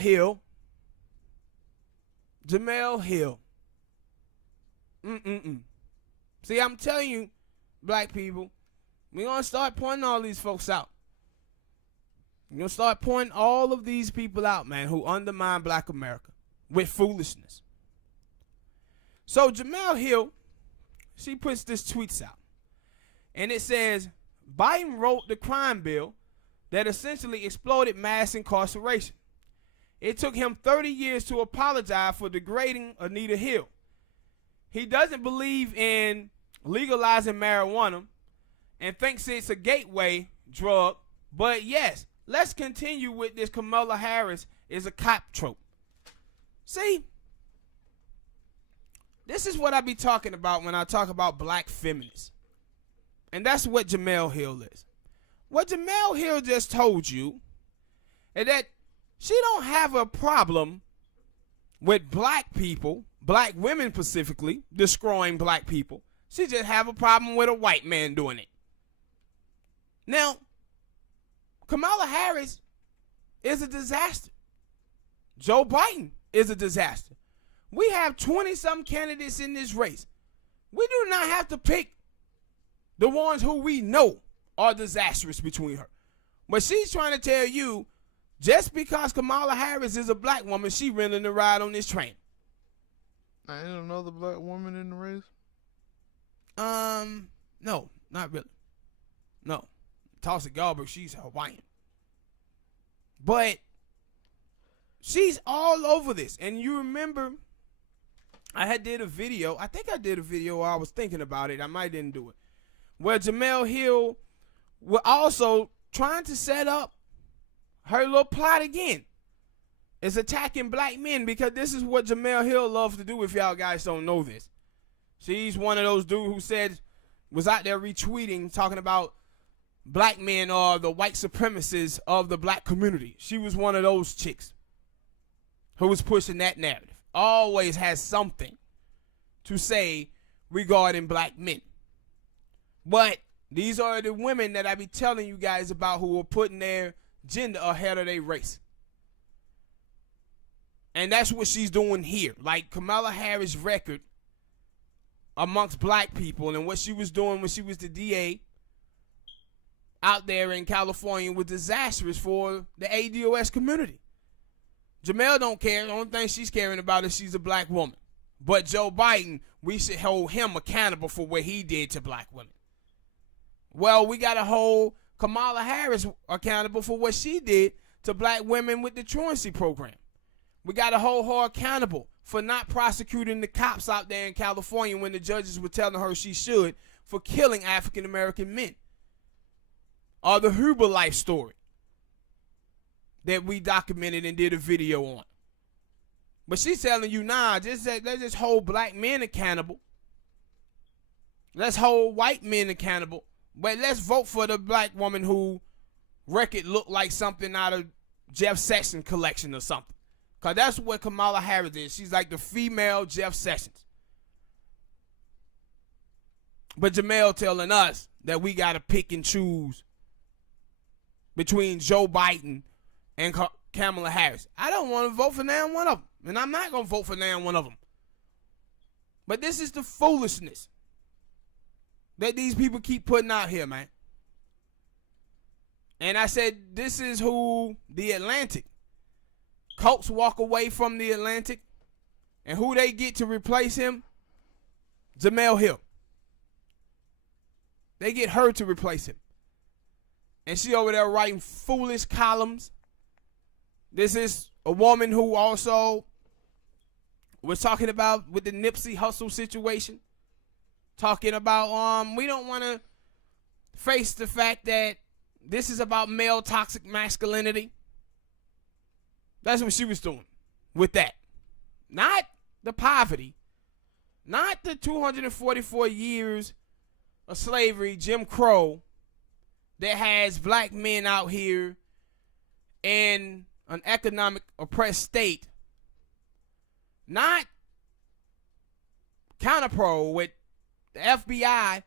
Hill. Jemele Hill. See, I'm telling you, black people, we're going to start pointing all these folks out. We're going to start pointing all of these people out, man, who undermine black America with foolishness. So Jemele Hill, she puts this tweets out. And it says, Biden wrote the crime bill that essentially exploded mass incarceration. It took him 30 years to apologize for degrading Anita Hill. He doesn't believe in legalizing marijuana and thinks it's a gateway drug. But yes, let's continue with this. Kamala Harris is a cop trope. See, this is what I be talking about when I talk about black feminists. And that's what Jemele Hill is. What Jemele Hill just told you is that she don't have a problem with black people, black women specifically, destroying black people. She just have a problem with a white man doing it. Now, Kamala Harris is a disaster. Joe Biden is a disaster. We have 20-some candidates in this race. We do not have to pick the ones who we know are disastrous between her. But she's trying to tell you, just because Kamala Harris is a black woman, she willing to ride on this train. Ain't another black woman in the race? No, not really. No. Tulsi Gabbard, she's Hawaiian. But she's all over this. And you remember, I did a video. I think I did a video where I was thinking about it. I might didn't do it. Where Jemele Hill was also trying to set up her little plot again. Is attacking black men, because this is what Jemele Hill loves to do, if y'all guys don't know this. She's one of those dudes who said, was out there retweeting, talking about black men are the white supremacists of the black community. She was one of those chicks who was pushing that narrative. Always has something to say regarding black men. But these are the women that I be telling you guys about, who are putting their gender ahead of their race. And that's what she's doing here. Like Kamala Harris' record amongst black people and what she was doing when she was the DA out there in California was disastrous for the ADOS community. Jemele don't care. The only thing she's caring about is she's a black woman. But Joe Biden, we should hold him accountable for what he did to black women. Well, we got to hold Kamala Harris accountable for what she did to black women with the truancy program. We got to hold her accountable for not prosecuting the cops out there in California when the judges were telling her she should, for killing African-American men. Or the Herbalife story that we documented and did a video on. But she's telling you, nah, let's just hold black men accountable. Let's hold white men accountable. But let's vote for the black woman who record looked like something out of Jeff Sessions' collection or something. Because that's what Kamala Harris is. She's like the female Jeff Sessions. But Jemele telling us that we got to pick and choose between Joe Biden and Kamala Harris. I don't want to vote for now one of them. And I'm not going to vote for now one of them. But this is the foolishness that these people keep putting out here, man. And I said, this is who the Atlantic. Colts walk away from the Atlantic. And who they get to replace him? Jemele Hill. They get her to replace him. And she over there writing foolish columns. This is a woman who also was talking about with the Nipsey Hussle situation. Talking about we don't want to face the fact that this is about male toxic masculinity. That's what she was doing with that. Not the poverty. Not the 244 years of slavery, Jim Crow, that has black men out here in an economic oppressed state. Not counterpro with the FBI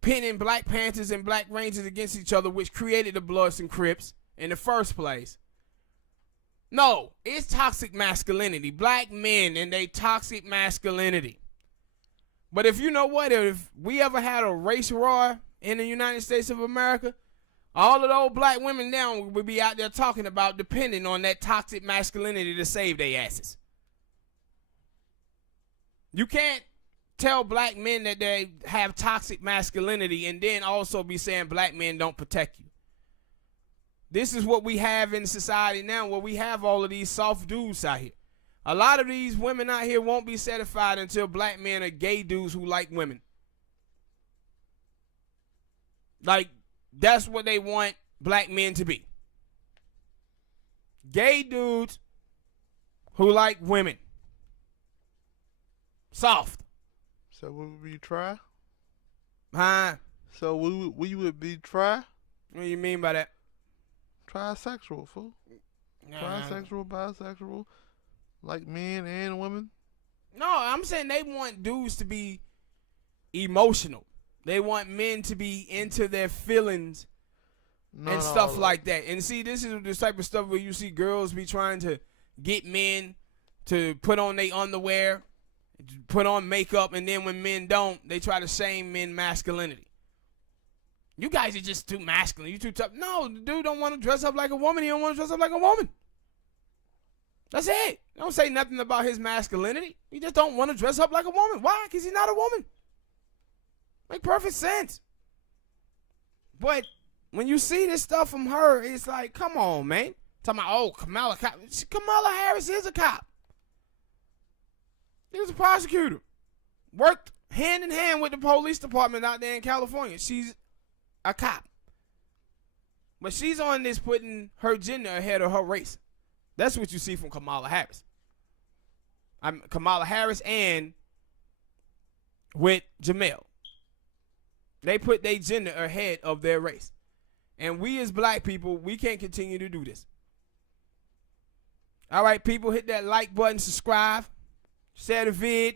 pitting Black Panthers and Black Rangers against each other, which created the Bloods and Crips in the first place. No, it's toxic masculinity. Black men and they toxic masculinity. But if you know what, if we ever had a race war in the United States of America, all of those black women now would be out there talking about depending on that toxic masculinity to save their asses. You can't tell black men that they have toxic masculinity and then also be saying black men don't protect you. This is what we have in society now, where we have all of these soft dudes out here. A lot of these women out here won't be satisfied until black men are gay dudes who like women. Like, that's what they want black men to be. Gay dudes who like women. Soft. So would we try? Huh? So we would be try? What do you mean by that? Trisexual, fool. Trisexual, bisexual, like men and women. No, I'm saying they want dudes to be emotional. They want men to be into their feelings and stuff like that. And see, this is the type of stuff where you see girls be trying to get men to put on their underwear, put on makeup, and then when men don't, they try to shame men masculinity. You guys are just too masculine. You too tough. No, the dude don't want to dress up like a woman. He don't want to dress up like a woman. That's it. Don't say nothing about his masculinity. He just don't want to dress up like a woman. Why? Because he's not a woman. Make perfect sense. But when you see this stuff from her, it's like, come on, man. Talking about, oh, Kamala Harris is a cop. He was a prosecutor. Worked hand in hand with the police department out there in California. She's a cop. But she's on this putting her gender ahead of her race. That's what you see from Kamala Harris. Kamala Harris and with Jemele. They put their gender ahead of their race. And we as black people, we can't continue to do this. All right, people, hit that like button, subscribe, share the vid.